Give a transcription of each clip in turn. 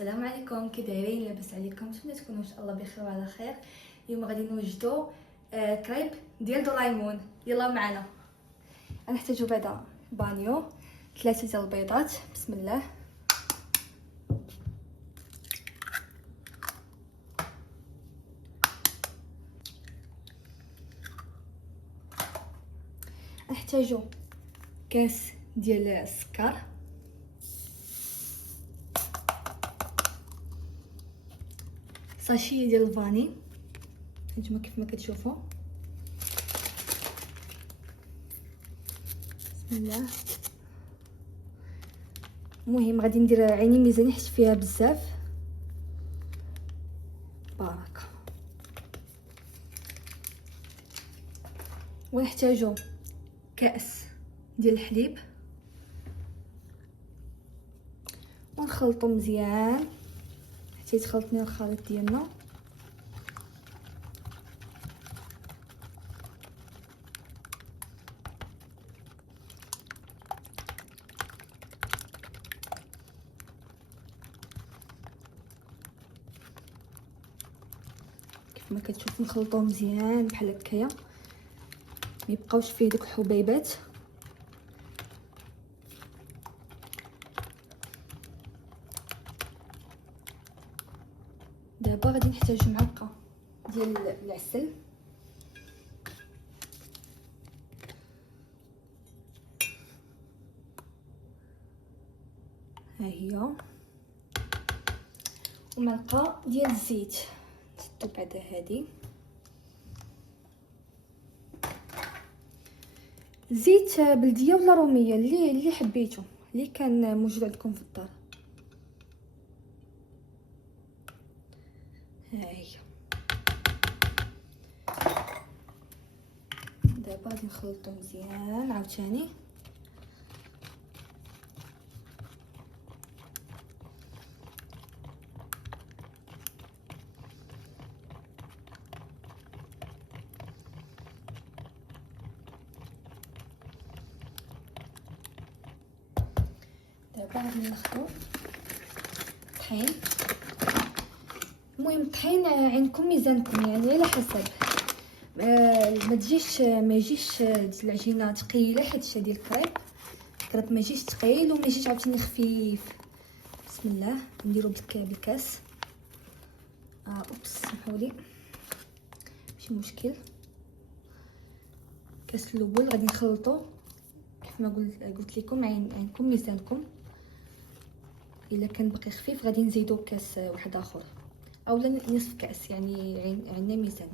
السلام عليكم، كي دايرين؟ لاباس عليكم؟ نتمنى تكونوا ان شاء الله بخير وعلى خير. اليوم غادي نوجدوا كريب ديال دورايمون. يلا معنا. غنحتاجوا بعدا بانيو، 3 ديال البيضات. بسم الله. غنحتاجوا كاس ديال السكر، ساشي ديال الفاني هانتوما كيف ما كتشوفوا. بسم الله. المهم غادي ندير عيني ميزاني حيت فيها بزاف. بركه. ونحتاجو كاس ديال الحليب ونخلطو مزيان حتى يتخلطني الخليط ديالنا. كيف ما كتشوف نخلطوه مزيان بحال هكايا، ما يبقاوش فيه دوك الحبيبات. دابا غادي نحتاج معلقه ديال العسل، ها هي، ومعلقه ديال الزيت. نسدو بعدا هادي زيت بلديه ولا روميه اللي حبيتو، اللي كان موجود عندكم في الدار. ها هي. دابا غادي نخلطو مزيان عاوتاني. دابا غادي ناخدو طحين. المهم الطحين عندكم ميزانكم، يعني على حسب. ما يجيش العجينه ثقيله حيت ديال الكريب ما يجيش ثقيل وما يجيش عاوتاني خفيف. بسم الله. نديرو بالكاس. اوبس سمحولي، ماشي مشكل. الكاس الاول غادي نخلطو كيف ما قلت لكم، عينكم ميزانكم. الا كان باقي خفيف غادي نزيدو كاس واحد اخر اولا نصف كاس، يعني عندنا ميزان.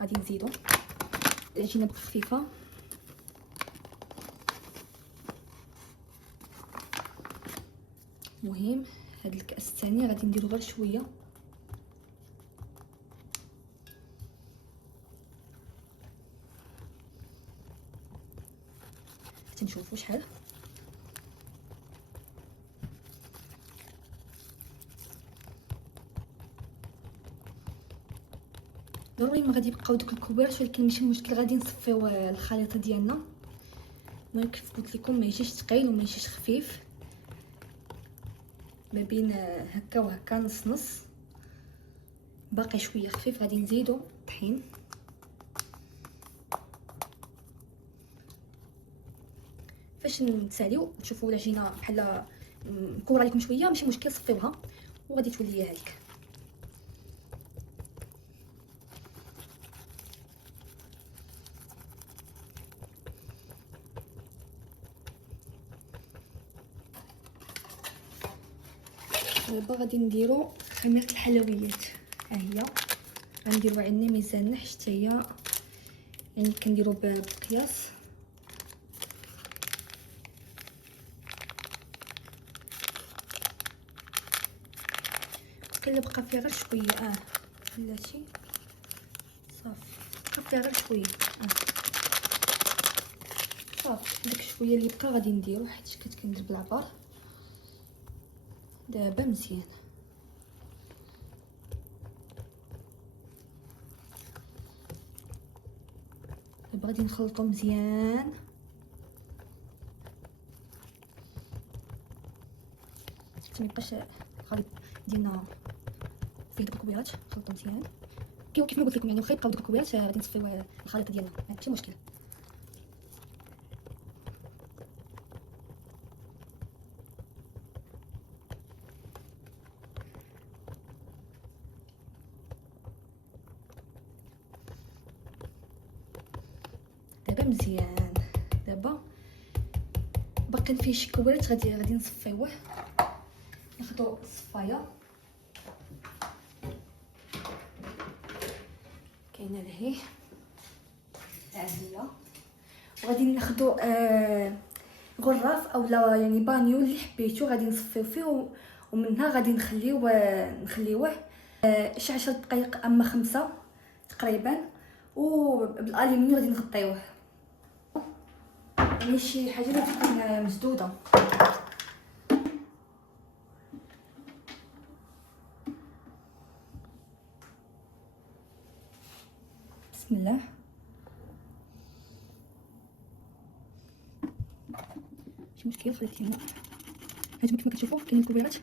غادي نزيدو العجينه خفيفه. المهم هاد الكاس الثاني غادي نديرو غير شويه، حتى نشوفوا شحال. ضروري ما غادي يبقاو دوك الكبيرات، ولكن ماشي مشكل، غادي نصفيو الخليط ديالنا. المهم كيف قلت لكم ما يجيش ثقيل وما يجيش خفيف، ما بين هكا وهكا، نص نص، باقي شويه خفيف. غادي نزيدو الطحين. فاش نتساليو تشوفوا العجينه بحال مكوره لكم شويه، ماشي مشكل، صفيوها وغادي تولي هي هذيك. دابا غادي نديرو خميره الحلويات. ها هي، غنديرو عندنا ميزان حتى هي، يعني كنديرو بقياس. كاين بقى فيها غير شويه. بلاتي صافي، بقى فيها غير شويه. صافي داك شويه اللي بقى غادي نديرو حيت كنت كندير بالعبار. دابا مزيان دابا غادي نخلطو مزيان. حتى ميبقاش الخليط ديالنا فيه دوك الكوبيرات. نخلطو مزيان كيف ما قلت لكم، يعني واخا يبقاو دوك الكوبيرات غادي نصفيو الخليط ديالنا، ماشي مشكل. دابا مزيان. دابا باقي فيه شي كوبيرات غادي نصفيوه. ناخدو الصفايه كاينه لهيه عاديه، وغادي ناخدو غراف اولا يعني بانيو اللي حبيتو غادي نصفيو فيه، ومنها غادي نخليوه شي 10 دقائق اما 5 تقريبا، وبالالومنيوم غادي نغطيوه، يعني شي حاجه اللي تكون مسدوده. بسم الله. ماشي مشكل خليت هنا. هانتوما كيما كتشوفوا كاينين الكوبيرات.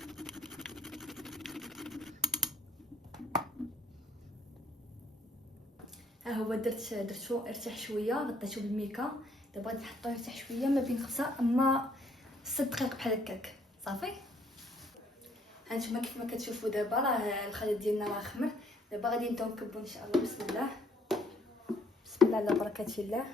ها هو درتو ارتاح شويه، غطيتو بالميكا. دابا غادي نحطوه يرتاح شويه ما بين 5 اما 6 دقائق بحال هكاك صافي. هانتوما كيف ما كتشوفوا دابا راه الخليط ديالنا راه خمر. دابا غادي نبداو نكبو ان شاء الله. بسم الله بسم الله على بركه الله.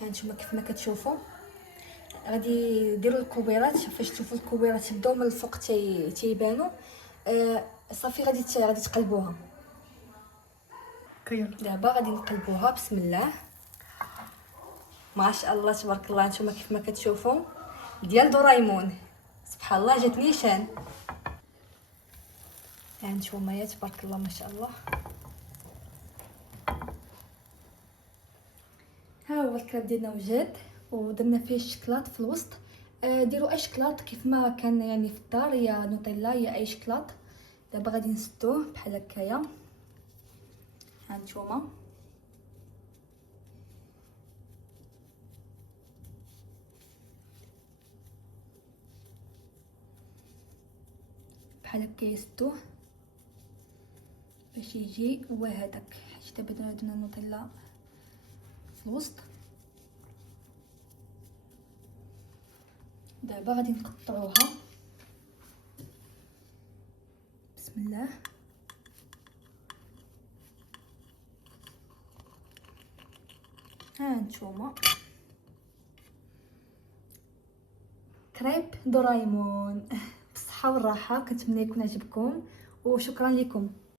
هانتوما كيف ما كتشوفوا غادي ديروا الكوبيرات. فاش تشوفوا الكوبيرات بداو من الفوق تيبانوا صافي غادي تقلبوها. دابا غادي نقلبوها. بسم الله ما شاء الله تبارك الله. نتوما كيف ما كتشوفوا ديال دورايمون سبحان الله جات نيشان. هانتوما يا تبارك الله ما شاء الله. ها هو الكراب ديالنا وجد، ودرنا فيه الشكلاط في الوسط. ديروا اي شكلاط كيف ما كان يعني في الدار، يا نوتيلا يا اي شكلاط. دابا غادي نسدوه بحال هكايا. هانتوما بحال هكا يسدوه باش يجي هو هذاك. حيت دابا درنا النوتيلا في الوسط. دابا غادي نقطعوها. بسم الله. هانتوما كريب دورايمون بالصحه والراحه. كنتمنى يكون عجبكم وشكرا لكم.